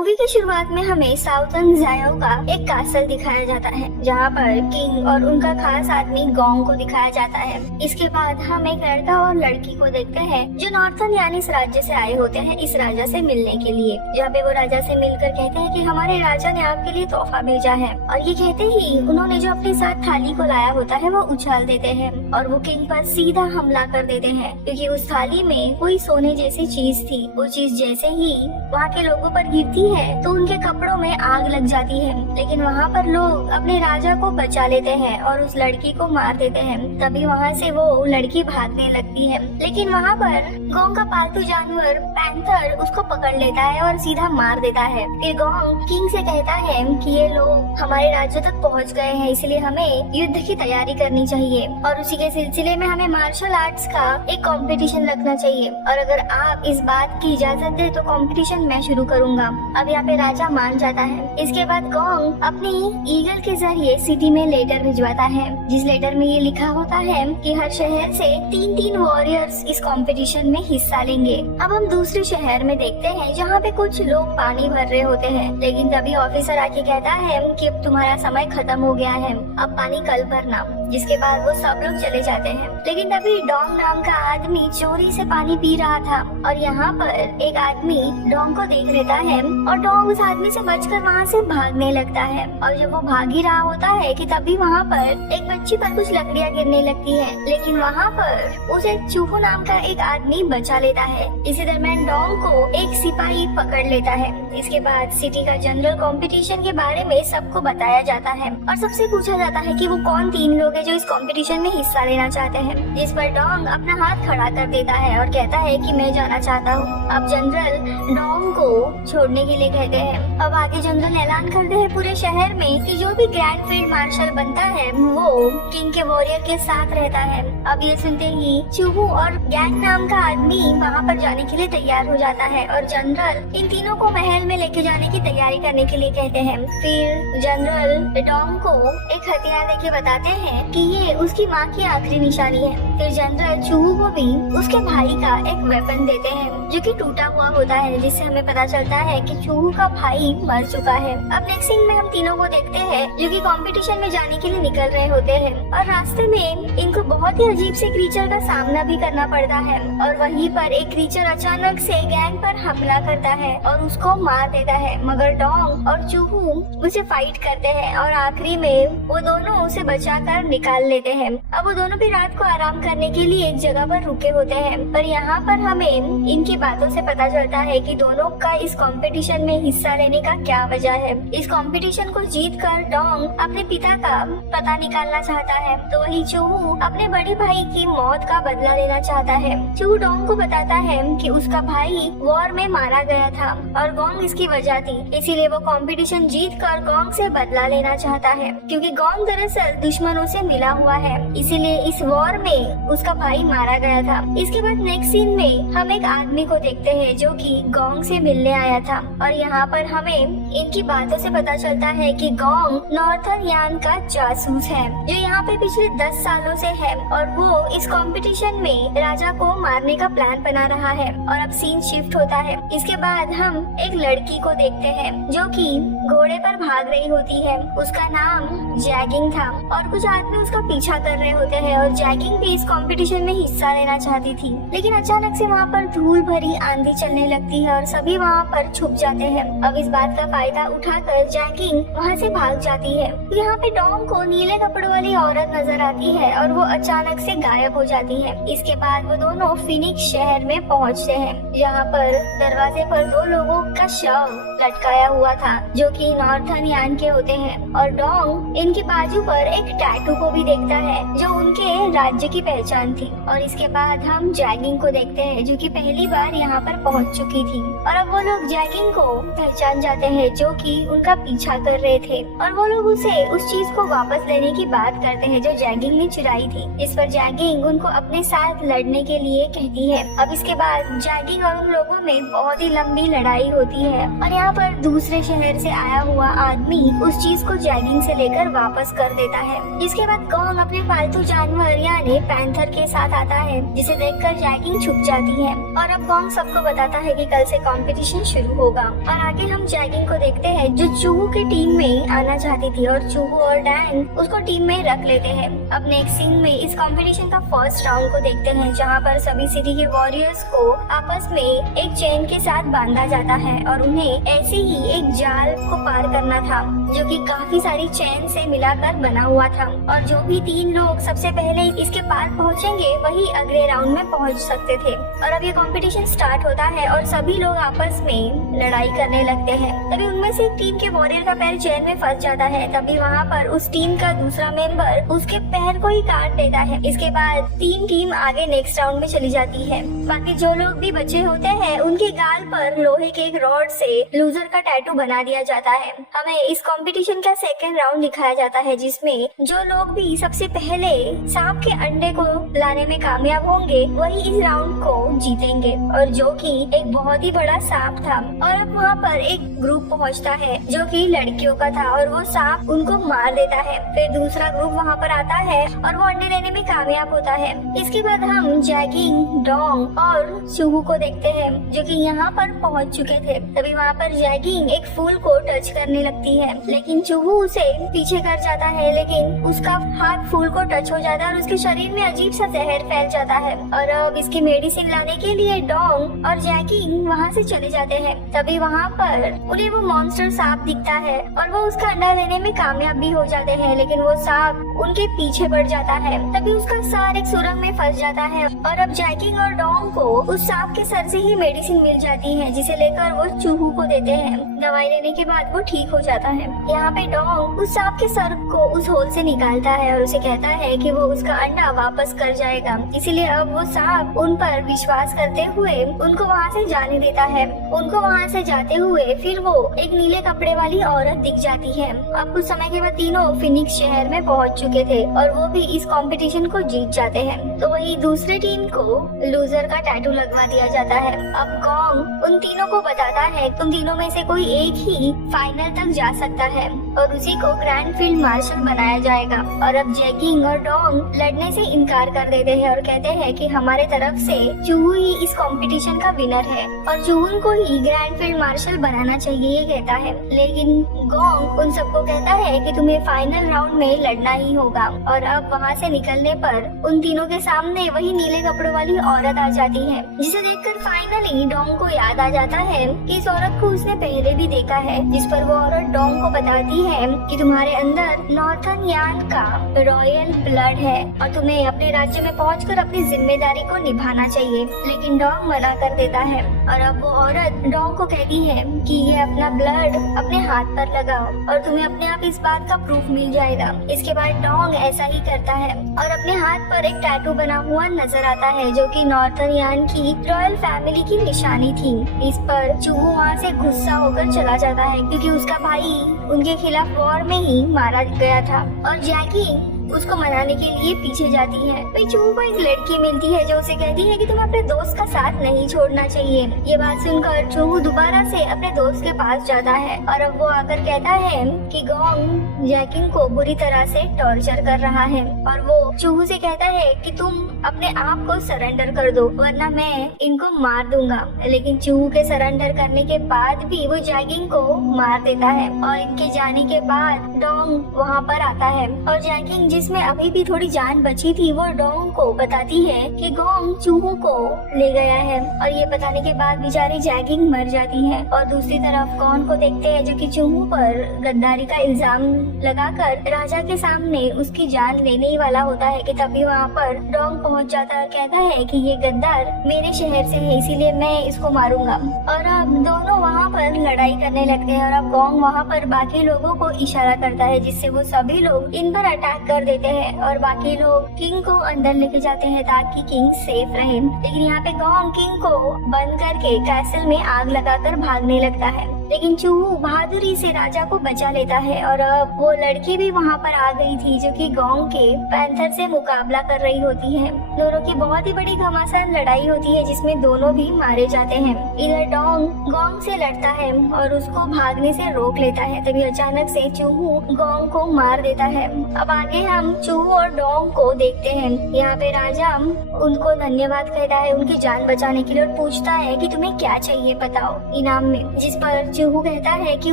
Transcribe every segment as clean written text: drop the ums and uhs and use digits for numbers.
Movie की शुरुआत में हमें साउथर्न जायो का एक कासल दिखाया जाता है, जहाँ पर किंग और उनका खास आदमी गोंग को दिखाया जाता है। इसके बाद हम एक लड़का और लड़की को देखते हैं जो नॉर्थर्न यानी इस राज्य से आए होते हैं इस राजा से मिलने के लिए, जहाँ पे वो राजा से मिलकर कहते हैं कि हमारे राजा ने आपके लिए तोहफा भेजा है। और ये कहते ही उन्होंने जो अपने साथ थाली को लाया होता है वो उछाल देते हैं और वो किंग पर सीधा हमला कर देते हैं, क्योंकि उस थाली में कोई सोने जैसी चीज थी। वो चीज जैसे ही वहाँ के लोगों पर गिरती है तो उनके कपड़ों में आग लग जाती है, लेकिन वहाँ पर लोग अपने राजा को बचा लेते हैं और उस लड़की को मार देते हैं। तभी वहाँ से वो लड़की भागने लगती है, लेकिन वहाँ पर गोंग का पालतू जानवर पैंथर उसको पकड़ लेता है और सीधा मार देता है। फिर गोंग किंग से कहता है कि ये लोग हमारे राज्य तक पहुँच गए हैं, इसलिए हमें युद्ध की तैयारी करनी चाहिए और उसी के सिलसिले में हमें मार्शल आर्ट्स का एक कंपटीशन रखना चाहिए, और अगर आप इस बात की इजाजत दे तो कंपटीशन मैं शुरू करूंगा। अब यहाँ पे राजा मान जाता है। इसके बाद गोंग अपनी ईगल के जरिए सिटी में लेटर भिजवाता है, जिस लेटर में ये लिखा होता है कि हर शहर से 3-3 वॉरियर्स इस कंपटीशन में हिस्सा लेंगे। अब हम दूसरे शहर में देखते हैं जहाँ पे कुछ लोग पानी भर रहे होते हैं, लेकिन तभी ऑफिसर आके कहता है कि अब तुम्हारा समय खत्म हो गया है, अब पानी कल भरना। जिसके बाद वो सब लोग चले जाते हैं, लेकिन तभी डोंग नाम का आदमी चोरी से पानी पी रहा था और यहाँ पर एक आदमी डोंग को देख लेता है और डोंग उस आदमी से बचकर वहाँ से भागने लगता है। और जब वो भाग ही रहा होता है कि तभी वहाँ पर एक बच्ची पर कुछ लकड़ियाँ गिरने लगती है, लेकिन वहाँ पर उसे चूहू नाम का एक आदमी बचा लेता है। इसी दरम्यान डोंग को एक सिपाही पकड़ लेता है। इसके बाद सिटी का जनरल कंपटीशन के बारे में सबको बताया जाता है और सबसे पूछा जाता है कि वो कौन 3 लोग हैं जो इस कंपटीशन में हिस्सा लेना चाहते हैं, जिस पर डोंग अपना हाथ खड़ा कर देता है और कहता है कि मैं जाना चाहता हूँ। अब जनरल डोंग को छोड़ने के लिए कहते हैं। अब आगे जनरल ऐलान करते हैं पूरे शहर में कि जो भी ग्रैंड फील्ड मार्शल बनता है वो किंग के वॉरियर के साथ रहता है। अब ये सुनते ही चूहू और गैंग नाम का आदमी वहाँ पर जाने के लिए तैयार हो जाता है और जनरल इन तीनों को महल में लेके जाने की तैयारी करने के लिए कहते हैं। फिर जनरल डोंग को एक हथियार लेके बताते हैं कि ये उसकी माँ की आखिरी निशानी है। फिर जनरल चूहू को भी उसके भाई का एक वेपन देते हैं जो कि टूटा हुआ होता है, जिससे हमें पता चलता है कि चूहू का भाई मर चुका है। अब नेक्स्ट सीन में हम तीनों को देखते हैं जो कि कंपटीशन में जाने के लिए निकल रहे होते हैं और रास्ते में इनको बहुत ही अजीब से क्रीचर का सामना भी करना पड़ता है और वहीं पर एक क्रीचर अचानक से गैंग पर हमला करता है और उसको मार देता है, मगर डोंग और चूहू उसे फाइट करते हैं और आखिरी में वो दोनों उसे बचाकर निकाल लेते हैं। अब वो दोनों भी रात को आराम करने के लिए एक जगह पर रुके होते हैं, पर यहाँ पर हमें इनकी बातों से पता चलता है कि दोनों का इस कंपटीशन में हिस्सा लेने का क्या वजह है। इस कंपटीशन को जीतकर डोंग अपने पिता का पता निकालना चाहता है, तो वही चूहू अपने बड़े भाई की मौत का बदला लेना चाहता है। चूहू डोंग को बताता है कि उसका भाई वॉर में मारा गया था और गोंग इसकी वजह थी, इसीलिए वो कंपटीशन जीतकर गोंग से बदला लेना चाहता है, क्योंकि गोंग दरअसल दुश्मनों से मिला हुआ है, इसीलिए इस वॉर में उसका भाई मारा गया था। इसके बाद नेक्स्ट सीन में हम एक आदमी को देखते हैं जो कि गोंग से मिलने आया था और यहाँ पर हमें इनकी बातों से पता चलता है कि गोंग नॉर्थर्न यान का जासूस है जो यहाँ पे पिछले 10 सालों से है और वो इस कंपटीशन में राजा को मारने का प्लान बना रहा है। और अब सीन शिफ्ट होता है। इसके बाद हम एक लड़की को देखते हैं जो कि घोड़े पर भाग रही होती है, उसका नाम जैगिंग था और कुछ आदमी उसका पीछा कर रहे होते हैं और जैगिंग भी इस कंपटीशन में हिस्सा लेना चाहती थी, लेकिन अचानक से वहाँ पर धूल भरी आंधी चलने लगती है और सभी वहाँ पर छुप जाते हैं। अब इस बात का फायदा उठाकर जैगिंग वहाँ से भाग जाती है। यहाँ पे डोंग को नीले कपड़ों वाली औरत नजर आती है और वो अचानक से गायब हो जाती है। इसके बाद वो दोनों फिनिक्स शहर में पहुँचते हैं, जहाँ पर दरवाजे पर 2 लोगों का शव लटकाया हुआ था जो कि नॉर्थर्न यान के होते हैं और डोंग इनके बाजू पर एक टैटू को भी देखता है जो उनके राज्य की पहचान थी। और इसके बाद हम जैगिंग को देखते हैं जो कि पहली बार यहाँ पर पहुँच चुकी थी और अब वो लोग जैगिंग को पहचान जाते हैं जो कि उनका पीछा कर रहे थे और वो लोग उसे उस चीज को वापस लेने की बात करते हैं जो जैगिंग ने चुराई थी। इस पर जैगिंग उनको अपने साथ लड़ने के लिए कहती है। अब इसके बाद जैगिंग और उन लोगों में बहुत ही लंबी लड़ाई होती है और यहाँ पर दूसरे शहर से आया हुआ आदमी उस चीज को जैगिंग से लेकर वापस कर देता है। इसके बाद गोंग अपने पालतू जानवर यानी सामने पैंथर के साथ आता है, जिसे देखकर जैगिंग छुप जाती है और अब गोंग सबको बताता है कि कल से कंपटीशन शुरू होगा। और आगे हम जैगिंग को देखते हैं जो चूहू की टीम में आना चाहती थी और चूहू और डैंग उसको टीम में रख लेते हैं। अब नेक्स्ट सीन में इस कंपटीशन का फर्स्ट राउंड को देखते हैं, जहाँ पर सभी सिटी के वॉरियर्स को आपस में एक चेन के साथ बांधा जाता है और उन्हें ऐसे ही एक जाल को पार करना था जो कि काफी सारी चेन से मिलाकर बना हुआ था और जो भी 3 लोग सबसे पहले इसके पार पहुंचेंगे वही अगले राउंड में पहुंच सकते थे। और अब ये कंपटीशन स्टार्ट होता है और सभी लोग आपस में लड़ाई करने लगते हैं। तभी उनमें से एक टीम के वॉरियर का पैर चेन में फंस जाता है। तभी वहाँ पर उस टीम का दूसरा मेंबर उसके पैर को ही काट देता है। इसके बाद 3 टीम आगे नेक्स्ट राउंड में चली जाती है। बाकी जो लोग भी बचे होते हैं उनके गाल पर लोहे के एक रॉड से लूजर का टैटू बना दिया जाता है। हमें इस कंपटीशन का सेकेंड राउंड दिखाया जाता है, जिसमें जो लोग भी सबसे पहले सांप के अंडे को लाने में कामयाब होंगे वही इस राउंड को जीतेंगे, और जो कि एक बहुत ही बड़ा सांप था। और अब वहाँ पर एक ग्रुप पहुँचता है जो कि लड़कियों का था और वो सांप उनको मार देता है। फिर दूसरा ग्रुप वहाँ पर आता है और वो अंडे लेने में कामयाब होता है। इसके बाद हम जैगिंग, डोंग और चूहू को देखते हैं जो कि यहाँ पर पहुँच चुके थे। तभी वहाँ पर जैगिंग एक फूल को टच करने लगती है, लेकिन चूहू उसे पीछे कर जाता है, लेकिन उसका हाथ फूल को टच हो जाता है और उसके शरीर में अजीब सा जहर फैल जाता है। और अब इसकी मेडिसिन लाने के लिए डोंग और जैगिंग वहाँ से चले जाते हैं। तभी वहाँ पर उन्हें वो मॉन्स्टर सांप दिखता है और वो उसका अंडा लेने में कामयाब भी हो जाते हैं, लेकिन वो सांप उनके पीछे पड़ जाता है। तभी उसका सर एक सुरंग में फंस जाता है और अब जैगिंग और डोंग को उस सांप के सर से ही मेडिसिन मिल जाती है, जिसे लेकर वो चूहू को देते हैं। दवाई लेने के बाद वो ठीक हो जाता है। यहाँ पे डोंग उस सांप के सर को उस होल से निकालता है और उसे कहता है कि वो उसका अंडा वापस कर जाएगा, इसीलिए अब वो सांप उन पर विश्वास करते हुए उनको वहाँ से जाने देता है। उनको वहाँ से जाते हुए फिर वो एक नीले कपड़े वाली औरत दिख जाती है। अब कुछ समय के बाद तीनों फिनिक्स शहर में पहुँच चुके थे और वो भी इस कंपटीशन को जीत जाते हैं। तो वही दूसरी टीम को लूजर का टैटू लगवा दिया जाता है। अब गोंग उन तीनों को बताता है तुम तीनों में से कोई एक ही फाइनल तक जा सकता है और उसी को ग्रैंड फील्ड मार्शल बनाया जाएगा। और अब जैगिंग और डोंग लड़ने से इनकार कर देते हैं और कहते हैं कि हमारे तरफ से चूहू ही इस कंपटीशन का विनर है और चूहू को ही ग्रैंड फील्ड मार्शल बनाना चाहिए, ये कहता है। लेकिन गोंग उन सबको कहता है कि तुम्हें फाइनल राउंड में लड़ना ही होगा। और अब वहाँ से निकलने पर उन तीनों के सामने वही नीले कपड़ों वाली औरत आ जाती है, जिसे देखकर फाइनली डोंग को याद आ जाता है कि इस औरत को उसने पहले भी देखा है, जिस पर वो औरत डोंग को बताती है कि तुम्हारे अंदर नॉर्थन यान का रॉयल ब्लड है और तुम्हें अपने राज्य में पहुंचकर अपनी जिम्मेदारी को निभाना चाहिए। लेकिन डोंग मना कर देता है और अब वो औरत डोंग को कहती है कि ये अपना ब्लड अपने हाथ पर लगाओ और तुम्हें अपने आप इस बात का प्रूफ मिल जाएगा। इसके बाद डोंग ऐसा ही करता है और अपने हाथ पर एक टैटू बना हुआ नजर आता है जो कि नॉर्थन यान की रॉयल फैमिली की निशानी थी। इस पर चूहू वहाँ से गुस्सा होकर चला जाता है क्योंकि उसका भाई उनके खिलाफ वॉर में ही मारा गया था और जैकी उसको मनाने के लिए पीछे जाती है। फिर चूहू को एक लड़की मिलती है जो उसे कहती है कि तुम्हें अपने दोस्त का साथ नहीं छोड़ना चाहिए। ये बात सुनकर चूहू दोबारा से अपने दोस्त के पास जाता है और अब वो आकर कहता है कि गोंग जैकिंग को बुरी तरह से टॉर्चर कर रहा है और वो चूहू से कहता है कि तुम अपने आप को सरेंडर कर दो वरना मैं इनको मार दूंगा। लेकिन चूहू के सरेंडर करने के बाद भी वो जैकिंग को मार देता है और इनके जाने के बाद डोंग वहाँ पर आता है और जैकिंग जिसमें अभी भी थोड़ी जान बची थी वो डोंग को बताती है कि गोंग चूहू को ले गया है और ये बताने के बाद बेचारी जैगिंग मर जाती है। और दूसरी तरफ गोंग को देखते हैं जो कि चूहू पर गद्दारी का इल्जाम लगाकर राजा के सामने उसकी जान लेने ही वाला होता है कि तभी वहाँ पर डोंग पहुँच जाता है और कहता है कि ये गद्दार मेरे शहर से है इसीलिए मैं इसको मारूंगा। और अब दोनों वहाँ पर लड़ाई करने लगते हैं और अब गोंग वहाँ पर बाकी लोगों को इशारा करता है जिससे वो सभी लोग इन पर अटैक कर देते हैं और बाकी लोग किंग को अंदर लेके जाते हैं ताकि किंग सेफ रहे। लेकिन यहाँ पे गोंग किंग को बंद करके कैसल में आग लगाकर भागने लगता है। लेकिन चूहू बहादुरी से राजा को बचा लेता है और अब वो लड़की भी वहाँ पर आ गई थी जो कि गोंग के पैंथर से मुकाबला कर रही होती है। दोनों की बहुत ही बड़ी घमासान लड़ाई होती है जिसमें दोनों भी मारे जाते हैं। इधर डोंग गोंग से लड़ता है और उसको भागने से रोक लेता है, तभी अचानक से चूहू गोंग को मार देता है। अब आगे हम चूहू और डोंग को देखते हैं। यहाँ पे राजा उनको धन्यवाद कहता है उनकी जान बचाने के लिए और पूछता है कि तुम्हें क्या चाहिए बताओ इनाम में, जिस पर चूहू कहता है कि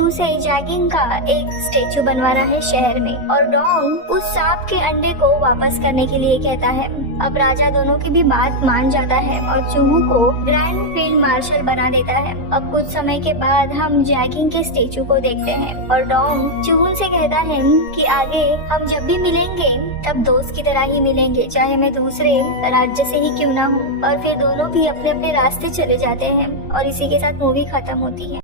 उसे जैगिंग का एक स्टेचू बनवाना है शहर में और डोंग उस सांप के अंडे को वापस करने के लिए कहता है। अब राजा दोनों की भी बात मान जाता है और चूहू को ग्रैंड फील्ड मार्शल बना देता है। अब कुछ समय के बाद हम जैगिंग के स्टेचू को देखते हैं और डोंग चूहू से कहता है कि आगे हम जब भी मिलेंगे तब दोस्त की तरह ही मिलेंगे, चाहे मैं दूसरे राज्य से ही क्यों ना हूँ। और फिर दोनों भी अपने अपने रास्ते चले जाते हैं और इसी के साथ मूवी खत्म होती है।